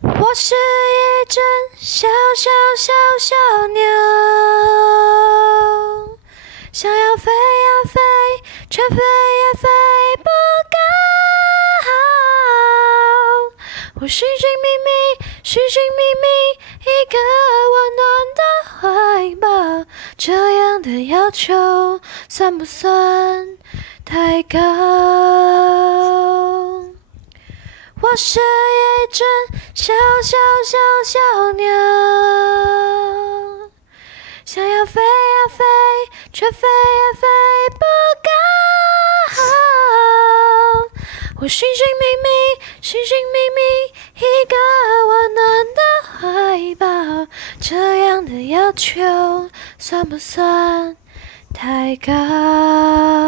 我是一只小小小小鸟，想要飞呀飞，却飞也飞不高。我寻寻觅觅，寻寻觅觅，一个温暖的怀抱，这样的要求算不算太高？我是一只小小小小鸟，想要飞呀飞，却飞也飞不高。我寻寻觅觅，寻寻觅觅，一个温暖的怀抱，这样的要求算不算太高？